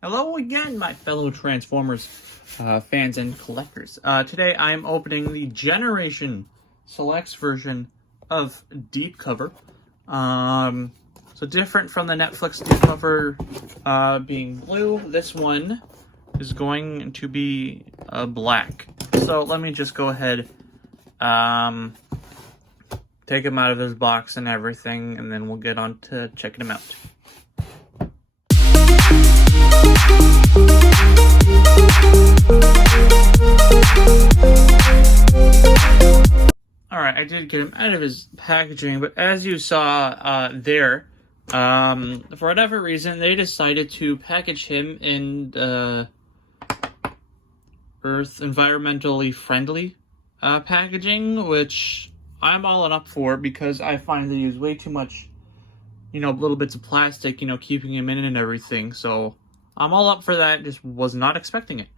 Hello again, my fellow Transformers fans and collectors. Today I'm opening the Generation Selects version of Deep Cover. So different from the Netflix Deep Cover being blue, this one is going to be black. So let me just go ahead, take him out of his box and everything, and then we'll get on to checking him out. Alright, I did get him out of his packaging, but as you saw for whatever reason, they decided to package him in Earth environmentally friendly packaging, which I'm all up for because I find they use way too much, little bits of plastic, keeping him in and everything, so I'm all up for that, just was not expecting it.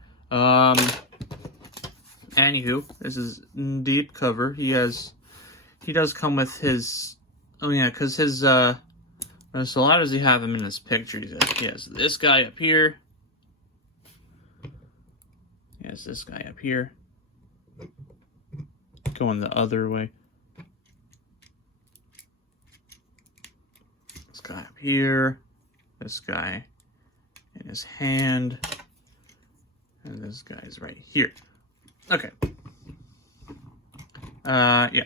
Anywho, this is Deep Cover. He does come with his, because his, so how does he have him in his picture? He has this guy up here. He has this guy up here. Going the other way. This guy up here. This guy in his hand. And this guy's right here. Okay. Yeah.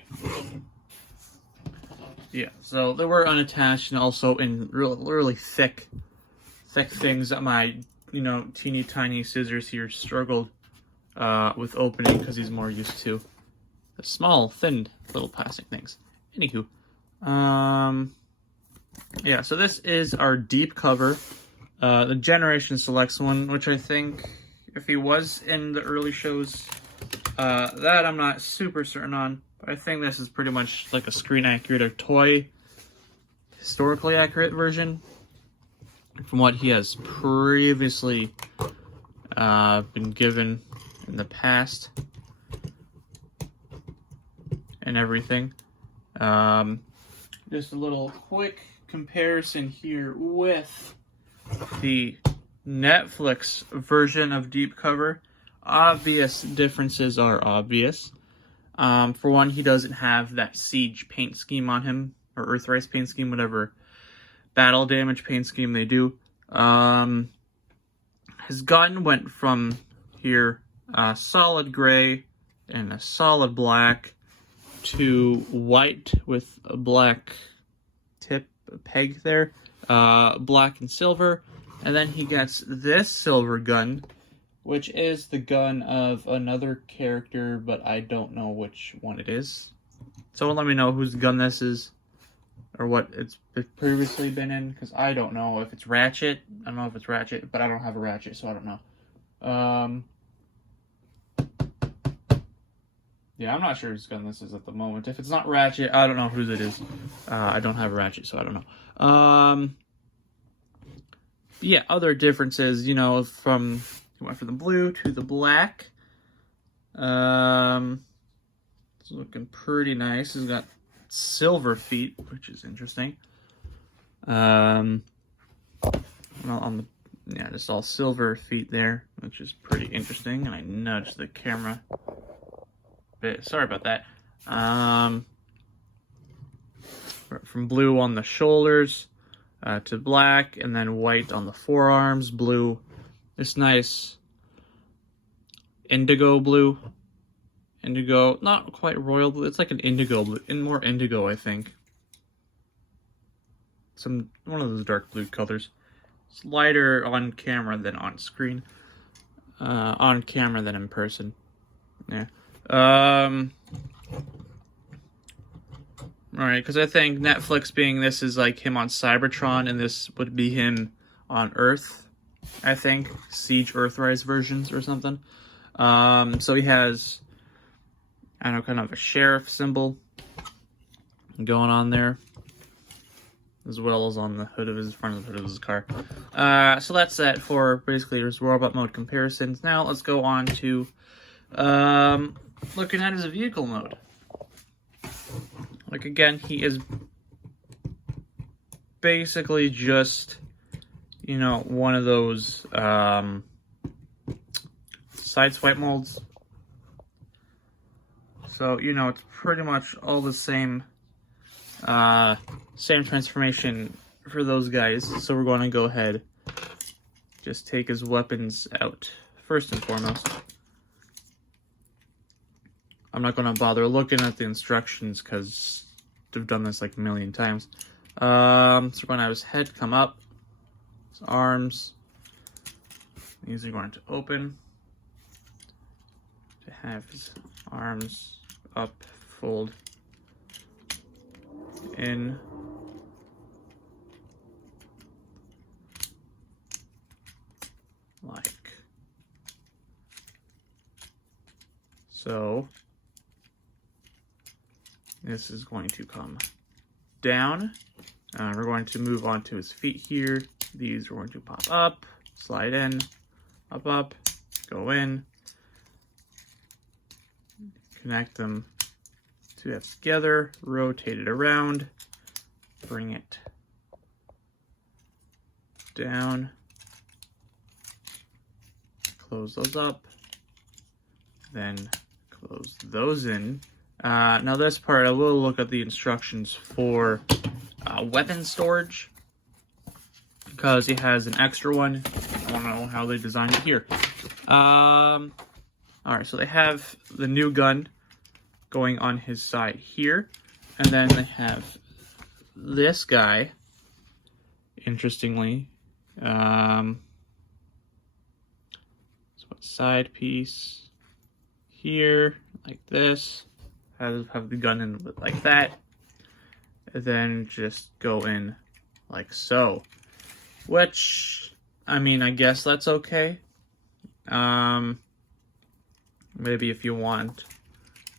Yeah, so they were unattached and also in really thick things that my, teeny tiny scissors here struggled with opening because he's more used to the small, thin little plastic things. Anywho, yeah, so this is our Deep Cover, the Generation Selects one, which I think if he was in the early shows, that I'm not super certain on, but I think this is pretty much like a screen accurate or toy, historically accurate version from what he has previously been given in the past and everything. Just a little quick comparison here with the Netflix version of Deep Cover. Obvious differences are obvious. For one, he doesn't have that Siege paint scheme on him, or Earthrise paint scheme, whatever battle damage paint scheme they do. His gun went from here solid gray and a solid black to white with a black tip peg there, black and silver, and then he gets this silver gun, which is the gun of another character, but I don't know which one it is. Someone let me know whose gun this is, or what it's previously been in, because I don't know if it's Ratchet. I don't know if it's Ratchet, but I don't have a Ratchet, so I don't know. Yeah, I'm not sure whose gun this is at the moment. If it's not Ratchet, I don't know whose it is. I don't have a Ratchet, so I don't know. Yeah, other differences, from... went from the blue to the black. It's looking pretty nice. It's got silver feet, which is interesting. Just all silver feet there, which is pretty interesting. And I nudged the camera a bit. Sorry about that. From blue on the shoulders to black, and then white on the forearms, blue. This nice indigo blue. Indigo, not quite royal blue. It's like an indigo blue, and more indigo, I think. One of those dark blue colors. It's lighter on camera than on screen. On camera than in person. Yeah. Alright, because I think Netflix being this is like him on Cybertron, and this would be him on Earth. I think Siege Earthrise versions or something. So he has, I don't know, kind of a sheriff symbol going on there, as well as on the front of the hood of his car. So that's that for basically his robot mode comparisons. Now let's go on to looking at his vehicle mode. Like again, he is basically just you know, one of those side swipe molds. So, you know, it's pretty much all the same same transformation for those guys. So we're going to go ahead, just take his weapons out first and foremost. I'm not going to bother looking at the instructions because I've done this like a million times. So we're going to have his head come up, his arms. These are going to open. To have his arms up, fold in. Like so. This is going to come down. We're going to move on to his feet here. These are going to pop up, slide in, up, go in. Connect them together, rotate it around, bring it down, close those up, then close those in. Now this part, I will look at the instructions for weapon storage, because he has an extra one. I don't know how they designed it here. Alright, so they have the new gun going on his side here, and then they have this guy, interestingly. So side piece here, like this. Have the gun in like that, and then just go in like so. Which, I mean, I guess that's okay. Maybe if you want,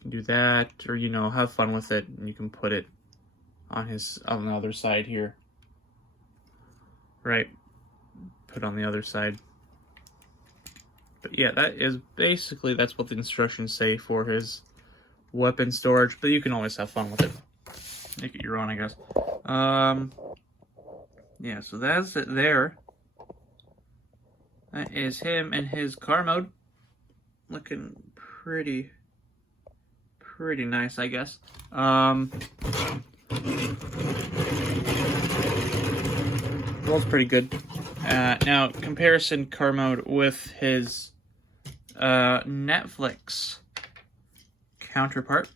do that, or, you know, have fun with it, and you can put it on the other side here. Right? Put on the other side. But yeah, that's what the instructions say for his weapon storage, but you can always have fun with it. Make it your own, I guess. Yeah, so that's it there. That is him in his car mode. Looking pretty nice, I guess. Rolls pretty good. Now, comparison car mode with his Netflix counterpart.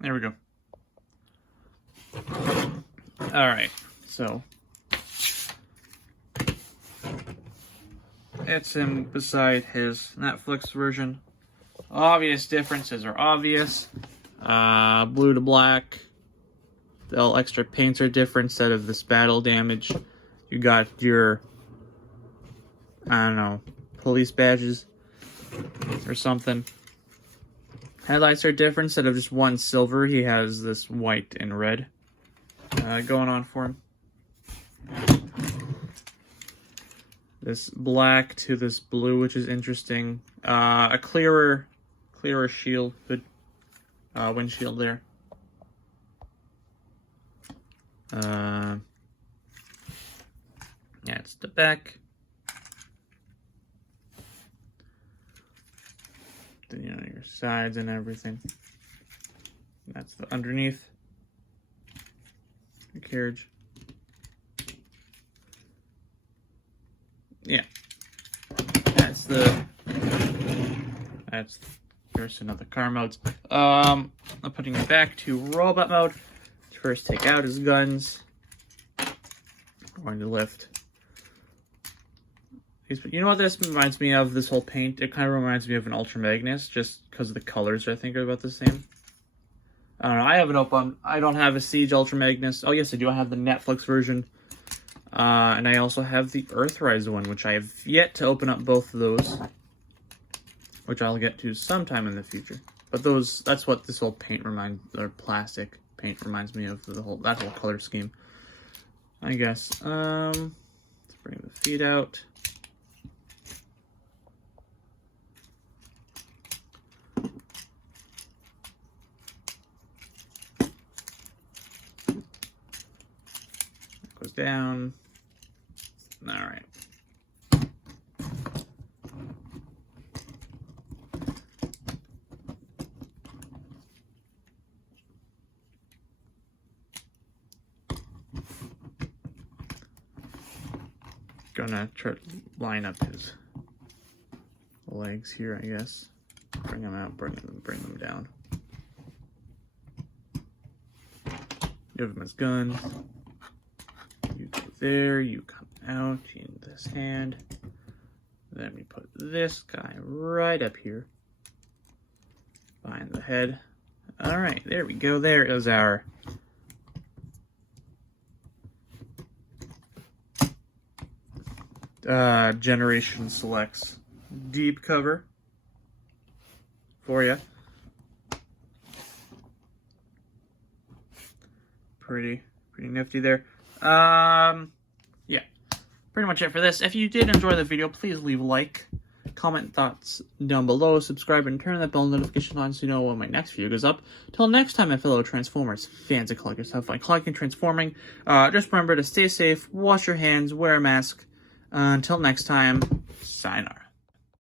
There we go. Alright, so it's him beside his Netflix version. Obvious differences are obvious. Blue to black. The all extra paints are different instead of this battle damage. You got your, I don't know, police badges or something. Headlights are different. Instead of just one silver, he has this white and red going on for him. This black to this blue, which is interesting. A clearer shield, hood, windshield there. Yeah, it's the back. You know, your sides and everything. That's the underneath the carriage. Yeah, that's your there's another car modes. I'm putting it back to robot mode. First, take out his guns. I'm going to lift. You know what this reminds me of, this whole paint? It kind of reminds me of an Ultra Magnus, just because of the colors I think are about the same. I don't know, I have it open. I don't have a Siege Ultra Magnus. Oh yes, I do. I have the Netflix version. And I also have the Earthrise one, which I have yet to open up both of those. Which I'll get to sometime in the future. But that's what this whole paint or plastic paint reminds me of, that whole color scheme. I guess. Let's bring the feet out. Goes down. All right. Gonna try to line up his legs here, I guess. Bring them out, bring them down. Give him his gun. You go there, you come out in this hand. Then we put this guy right up here. Behind the head. Alright, there we go. There is our Generation Selects deep cover for you. Pretty nifty there. Yeah, pretty much it for this. If you did enjoy the video, please leave a like, comment thoughts down below, subscribe, and turn that bell notification on so you know when my next video goes up. Till next time, my fellow Transformers fans and collectors, have fun collecting, transforming. Just remember to stay safe, wash your hands, wear a mask. Until next time, sayonara.